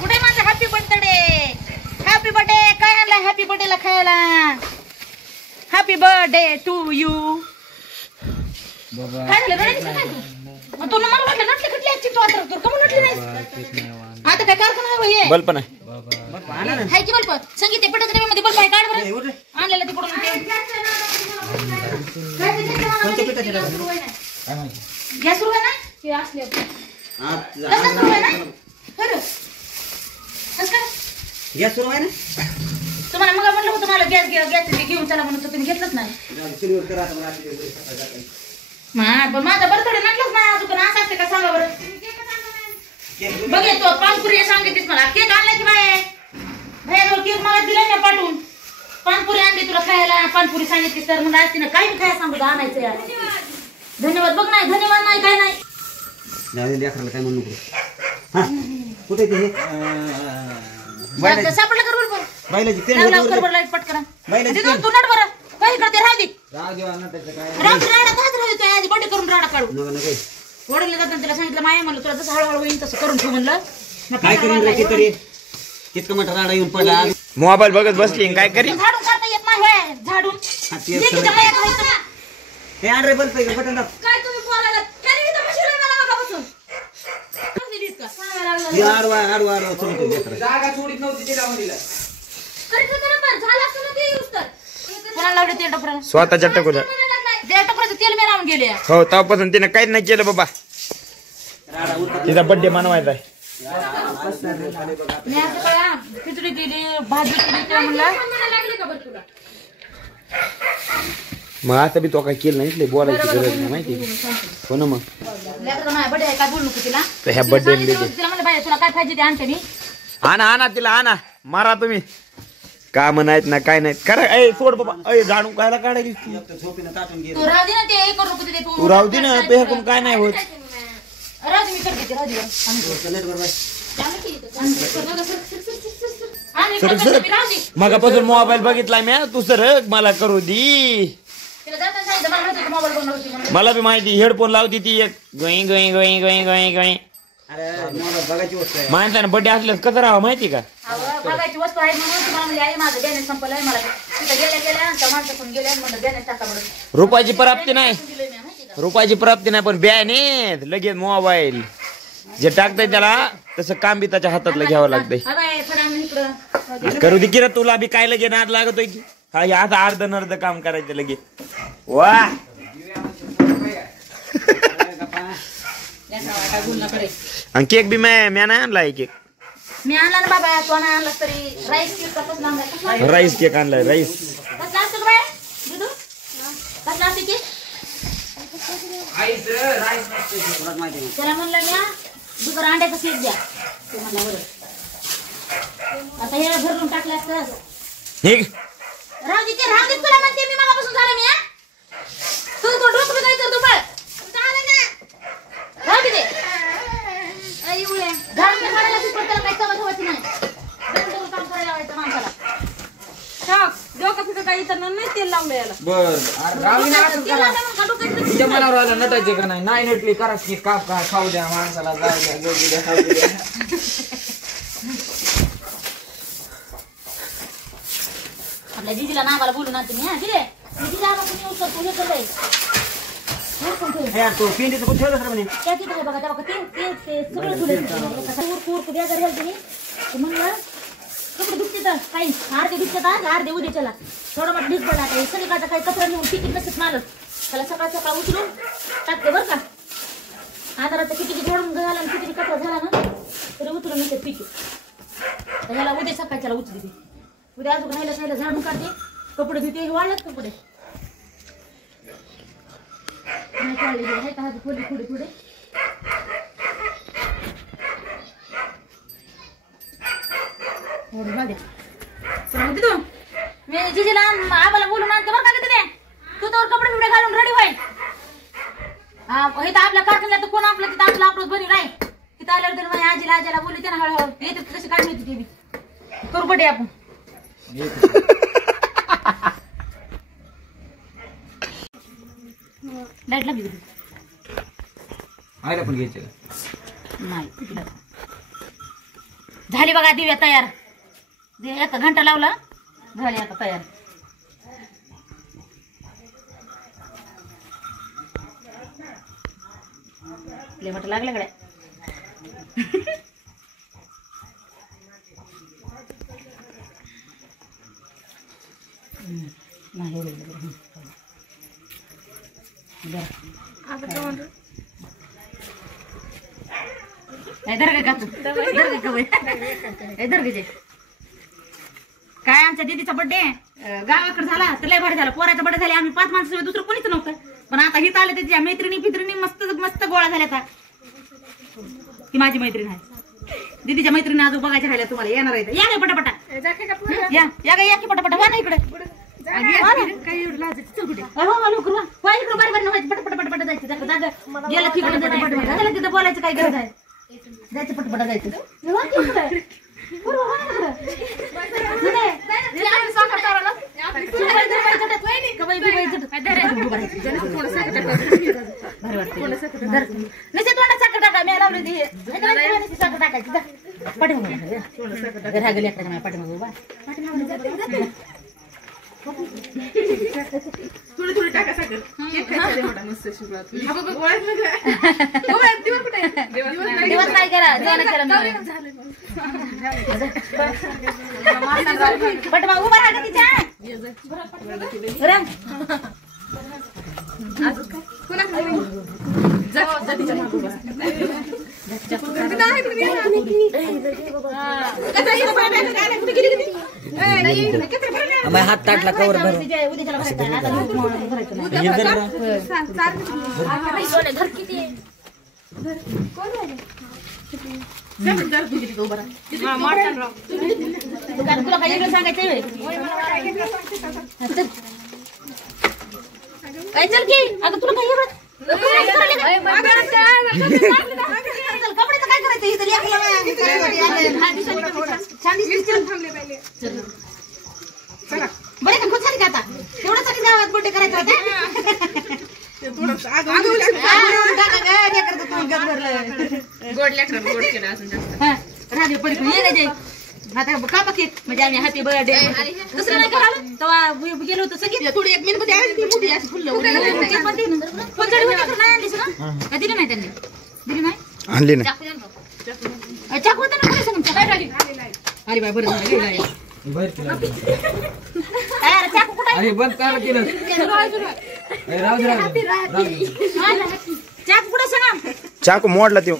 कुठे माझा happy birthday? Happy birthday काय आणला हॅपी बर्थडेला खायला? Happy birthday to you. काय झालं रडायचं काय तू? तू मला म्हटलं नटली कुठली याची तू आता तू कमून नटली नाही? आता काय कारखाना आहे हे? बल्ब नाही हाय की बल्ब? संगीत पटत नाही मध्ये बल्ब आहे काढ बरं. आणलेला तिकडून गॅस सुरू आहे ना? हे असले कसं सुरू आहे ना? खरं कसं काय गॅस सुरू आहे ना? तुम्हाला मग म्हटलं होतं मला गॅस घेऊन चला म्हणून तुम्ही घेतलंच नाही. पण माझा बर्थडे नटलंच नाही अजून. असं असते का सांगा बरं? बघ येतो पानपुरी सांगितलीस मला. केक आणला की बाय भैयाजवळ केक मला दिला ना पाठवून. पानपुरी आणली तुला खायला. पानपुरी सांगितलीस तर मग आज तिनं काही खायला सांगू आणायचं यार. धन्यवाद बघ नाही धन्यवाद नाही काय नाही. काय म्हणू कुठे ते सापडलं कर बरोबर लाईट पटकन तू नट बरं काही करते राहू दे. आधी बर्थडे करून राडा काढू. वडील जाताना तिला सांगितलं माया म्हणलं तुला जसं हळूहळू येईन तसं करून ठेव म्हणलं. काय करून कितकं मोठा राडा येऊन पडला. मोबाईल बघत बसली काय करी. झाडून करता येत नाही झाडून हे आणरे बल्ब बटन दाब. काय तुम्ही बोलायला जागा सोडीत नव्हती तिला म्हणीला. स्वतःच्या टकोर तेल मी लावून गेले. हो तेव्हापासून तिने काहीच नाही केलं बाबा. तिचा बर्थडे मनवायचा आहे. मी असं कळा खिचडी केली भाजी केली तेव्हा म्हणलं मग आता बी तो काय केलं नाही बोलायची गरज नाही माहिती. हो ना मग बर्थडे काय बोलू नको तिला. ह्या बर्थडे तिला म्हणलं बाई तुला काय पाहिजे ते आणते मी. आणा तिला आणा मारा तुम्ही. का म्हणायत ना काय नाही करा. ए सोड बाबा झाडू कायला काढायची तू राहू दे ना ते हे करू नको ते तू राहू दे ना पेहकून काय नाही होत. राहू दे मी करते ते राहू दे मगापासून मोबाईल बघितलाय मी. तू सर मला करू दी. मला बी माहिती हेडफोन लावती ती एक गोई गोई गोई गोई गोई गोई. माणसानं बर्थडे असल्यास कसं राहावं माहिती का? बघायची वस्तू आहे म्हणून तुम्हाला म्हणजे आई माझं बॅलेन्स संपलंय. मला तिथं गेल्या माणसाकडून गेल्या म्हणलं बॅलेन्स टाका बरं. रुपयाची प्राप्ती नाही रुपयाची प्राप्ती नाही पण बॅने लगेच मोबाईल जे टाकतंय त्याला तसं काम बी त्याच्या हातातलं घ्यावं लागतंय. करू दे की रे तुला बी काय लगे नाद लागतोय की. हा आता अर्ध नर्ध काम करायचं लगे. वा आणि केक बी मी नाही आणलाय. केक मी आणला ना बाबा. तो नाही आणला तरी राईस केक कसला आणलाय. राईस केक आणलाय. राईस कसला असतो का बाय दुधू कसला असते केक? त्याला म्हणलं मी दुसरं अंड्याचा केक द्या ते म्हणला बरं. आता हे भरून टाकलं असतं. राहू दे तुला म्हणते मी मगापासून झालं मी. तू डोकं काय करतो बळ राहू दे घालून काढायला त्याला काही सवय ठेवायची नाही. काम करायला लावायचं माणसाला. डोकं फिकं काही तर नाही तेल लावलं याला. तिच्या मनावर आलं नटायचे का नाही. नाही नटली करा की काप का खाऊ द्या माणसाला जाऊ द्या घेऊ द्या खाऊ द्या. आपल्या दीदीला नावाला बोलून आणते मी. दिले दीदी आला तुम्ही उत्तर तू हे करलंय तो पेंडीचं कोण ठेवलं सर म्हणे. त्या तिथे बघा त्या बघा ते सगळं म्हणलं कपडे दुखते तर काही अर्धे दुखतात अर्धे उद्याच्याला थोडं मोठं ढीक पडला काही सगळीकडचा काही कचरा नेऊन तिकीट नसत मालत त्याला सकाळ सकाळ उचलून टाकते बरं का. आधाराचं किती जोडून झाला आणि किती कचरा झाला ना तरी उचलून येते तिकीट. तर ह्याला उद्या सकाळच्याला उचलते. उद्या अजून राहिलं झाडून काढते कपडे धुते. वाढलेत कपडे पुढे पुढे पुढे तू मी जिजीला आम्हाला बोलून आणते बरं का तिथे. तू तर कपडे बिपडे घालून रेडी व्हाय. इथं आपल्या कारखान्यात कोण आपलं तिथं आपलं आपलं बरी राय. तिथं आल्यावर तर माझ्या आजीला बोलली त्यांना हळूहळू येते तशी काढली होती ते बी करू पडे आपण. लाईट लागली होती. आयला पण घ्यायचे नाही झाली बघा दिव्या तयार. एक घंटा लावला झाली आता तयार. लेमट लागलं कडे. नाही काय आमच्या दीदीचा बर्थडे गावाकडे झाला तर लय भारी झाला. पोराचा बर्थडे झाला. आम्ही 5 माणसाशिवाय दुसरं कोणीच नव्हतं. पण आता हित आले त्याच्या मैत्रिणी फित्रिणी मस्त मस्त गोळा झाल्या. ती माझी मैत्रीण आहे. दीदीच्या मैत्रिणी अजून बघायच्या राहिल्या. तुम्हाला येणार आहे या पटापटा या या की पटापटा वा ना इकडे. तिथं बोलायचं काय गरज आहे. जायचं पटपटा जायचं. तोंडात साखर टाका. मी लावली साखर टाकायची पाठीमागे रागली पाठीमागे थोडी थोडी टाका साखर. दिवस नाही करा पाठीमागे उभा राहा तिच्या. हात ताटला कवर भर तुला काही सांगायचं काय चल की अगं तुला काही कपड्याचं काय करायचं छान दिसते. बरे का खूप छान का आता तेवढ्यासाठी गावात बर्थडे करायचा होता. राजे पडून ये आता का बघ म्हणजे आम्ही हॅपी बर्थडे दुसरं नाही करायला तेव्हा गेलो होतो सगळी थोडी 1 मिनिट मध्ये आली ती मोठी अशी फुल दिली नाही त्यांनी दिली नाही आणली ना चाकू होता ना कोणी सांग अरे बाय बरं चाकू कुठे अरे बंद काय केलं चाकू कुठे सांगा. चाकू मोडला तो.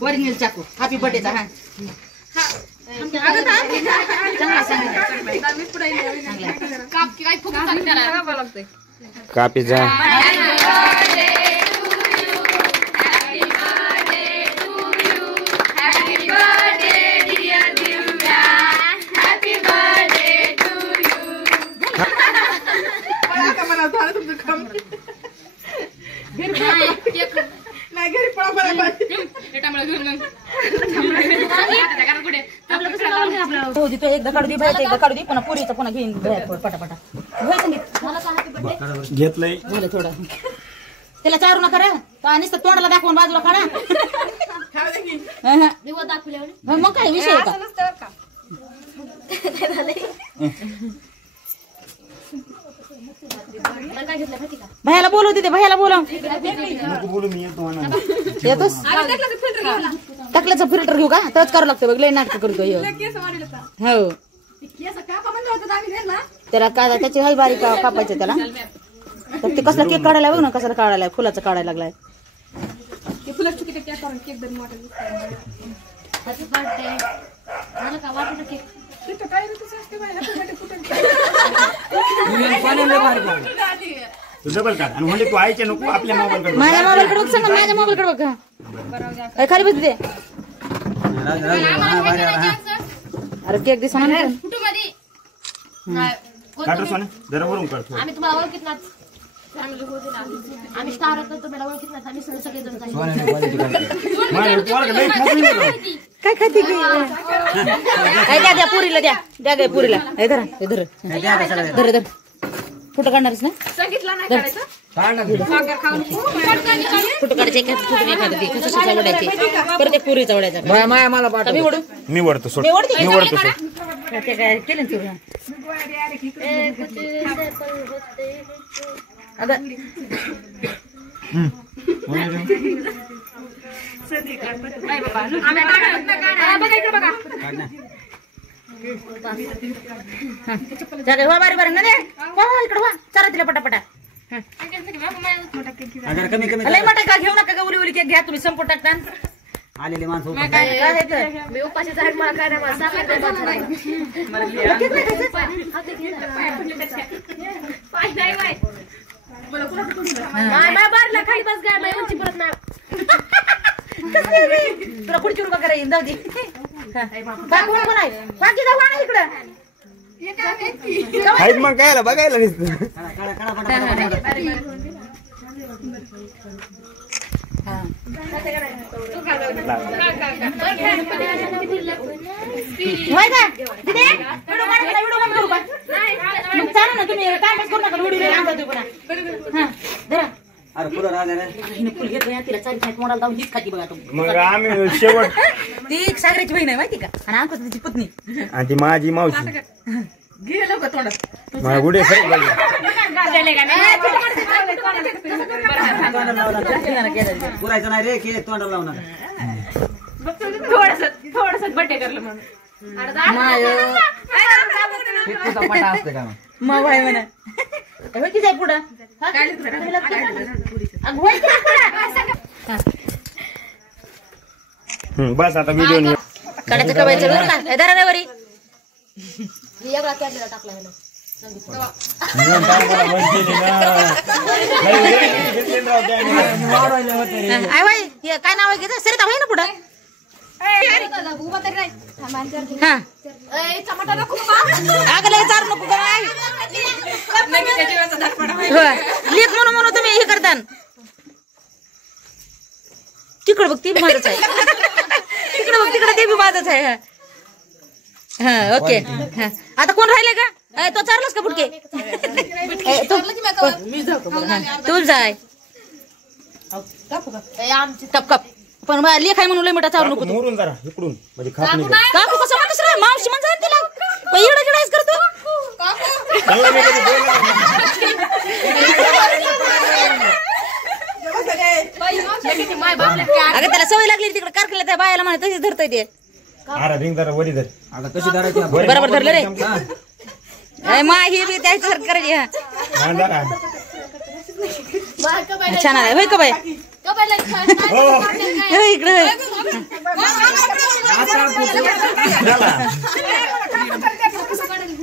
ओरिजिनल चाकू हॅपी बर्थडेचा. हा कापीचा एकदा काढू दे बाहेर एकदा काढू दे पुन्हा पुरीचं पुन्हा घेईन पटापटा घेतलंय झालं थोडं त्याला चारू नका रे नुसतं तोंडाला दाखवून बाजूला काढा. मग काय विषय का भैयाला बोलव तिथे भैयाला बोलव येतोस टाकल्याचं फिल्टर घेऊ का तच करावं लागतं बघ लय नाटक करतो हो त्याला काय त्याची हाय बारीक कापायचं त्याला तर ते कसला केक काढायला बघ ना कसा काढायला फुलाचा काढायला लागलाय. डबल काढ आणि म्हणजे तू आईचे नको आपल्या मोबाईल कडे माझ्या मोबाईल कडे बघ सांग माझ्या मोबाईल कडे बघ खाली बस दे. अरे केक दिसा काढ सोना जरा वरून काढ. आम्ही तुम्हाला ओळखीत ना आम्ही स्टार होतो तुम्हाला ओळखीत नाही आम्ही सगळेजण काय खाते काय द्या पुरीला द्या गे पुरीला हे धरा हे धर धर धर फोटो काढणारच ना सांगितलं नाही काढायचं फोटो काढायचे फोटो नाही काढते कशाचा वडायचे परत एक पुरीचा वडायचा माया मला पाठव मी ओढू मी वरतो सोड मी ओढते मी वरतो सोड ते काय केलं तुला अगं जागे वा बारी बारी ना दे वा इकडे वा चला तिला पटापटा अगर कमी कमी लय मोठा का घेऊ नका उली उली घ्या तुम्ही संपून टाकता आलेले माणसं मी उपाशी झाड मला काय नाही बारला खाली बस गाय बाई उंची परत नाही तुला पुढची उभा करा जाऊ दे बाकी कोण आहे बाकी जाऊ ना इकडं हाईट मग काय बघायला नुसतं काढा काढा पटापट होय का दिदे व्हिडिओ काढायला व्हिडिओ बंद करू का मग चालू ना तुम्ही टाइमपास करू नका व्हिडिओ आणता तुम्ही पुन्हा हां धरा अरे पुढं राहिलं रे हिने फुल घेत बाई तिला चारी खात मोडाला जाऊन हीच खाती बघा तुम्ही मग आम्ही शेवट ती एक सागराची बहीण आहे माहिती का आणि अंकुश तिची पत्नी आणि ती माझी मावशी घे लोक तोंडात माझ्या गुडे सर पुरायचं नाही रे केक तोंडाला लावणार थोडस बड्डे करलं म्हणून पटा असते का मग आहे म्हणा होती जाय पुढं बस आता व्हिडिओ नाही काढायचं कवायचं बरं का धरा रे वरी एवढा कॅमेरा टाकला गेलो आय बाई काय नाव आहे घेत सरिता होई ना पुढं हा अगं लय चार नको लेख म्हणून म्हणून तुम्ही हे करता तिकडं बघ ती बी माझच आहे तिकडं बघ तिकडं ते बी माझच आहे हा ओके आता कोण राहिले का तो चारलास का फुटके तू जाय कप कप पण लेख आहे म्हणून लय मोठा चारू नको मोरून जरा इकडून म्हणजे खात नाही काकू कसं म्हणतेस रे मावशी म्हणजे तिला येडं गिडायच करतो अगं त्याला सवय लागली तिकडे कारखान्यात त्या बायाला म्हणा तशीच धरता येते अरे रिंग जरा वरी धर आता कशी धरायची बरोबर धरलं रे मा ही बी त्याच करायची हा जरा छान आहे होय का बाई इकडे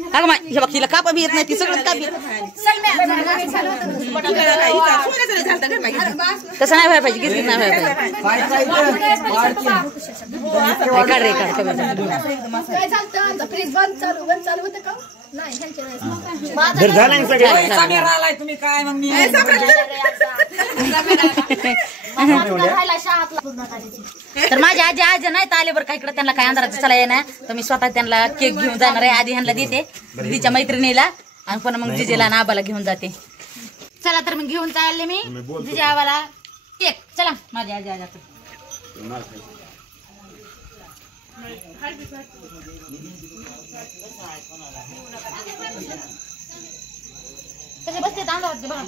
अगं माय हे बघ तिला कापा बी येत नाही ती सगळं काप तसं नाही व्हायला पाहिजे गिरगिट नाही व्हायला पाहिजे काढ रे काढ जर झालं सगळं आलाय तुम्ही काय मग मी तर माझ्या आजी आज नाही आले बरं का इकडे त्यांना काय अंधाराचं चला येणार तर मी स्वतः त्यांना केक घेऊन जाणार आहे आधी ह्यांना देते दीदीच्या मैत्रिणीला आणि पण मग जिजेला आणि आबाला घेऊन जाते चला तर मग घेऊन चालले मी जिजे आबाला केक चला माझ्या आजी आज कसे बसते अंधारात बघा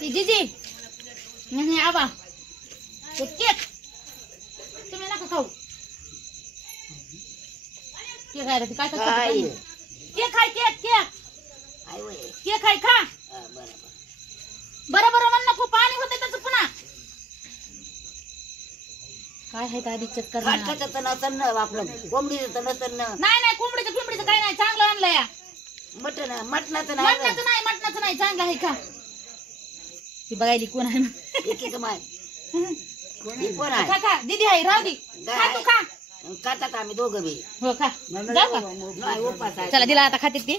जिजी नाही आबा केक तुम्ही नका खाऊ केक आहे काय केक खाय केक केक केक खाय खा बरं म्हण नको पाणी होते त्याचं पुन्हा काय आहे आधी चेक कर नाही नाही कोंबडीचं पिंबडीचं काही नाही चांगलं आणलं या मटणाचं नाही चांगलं आहे का ती बघायली कोण आहे खा दीदी आहे राहू दे खा तू खा खातात आम्ही दोघं बी हो खा जाऊ का चला दिला आता खाते ती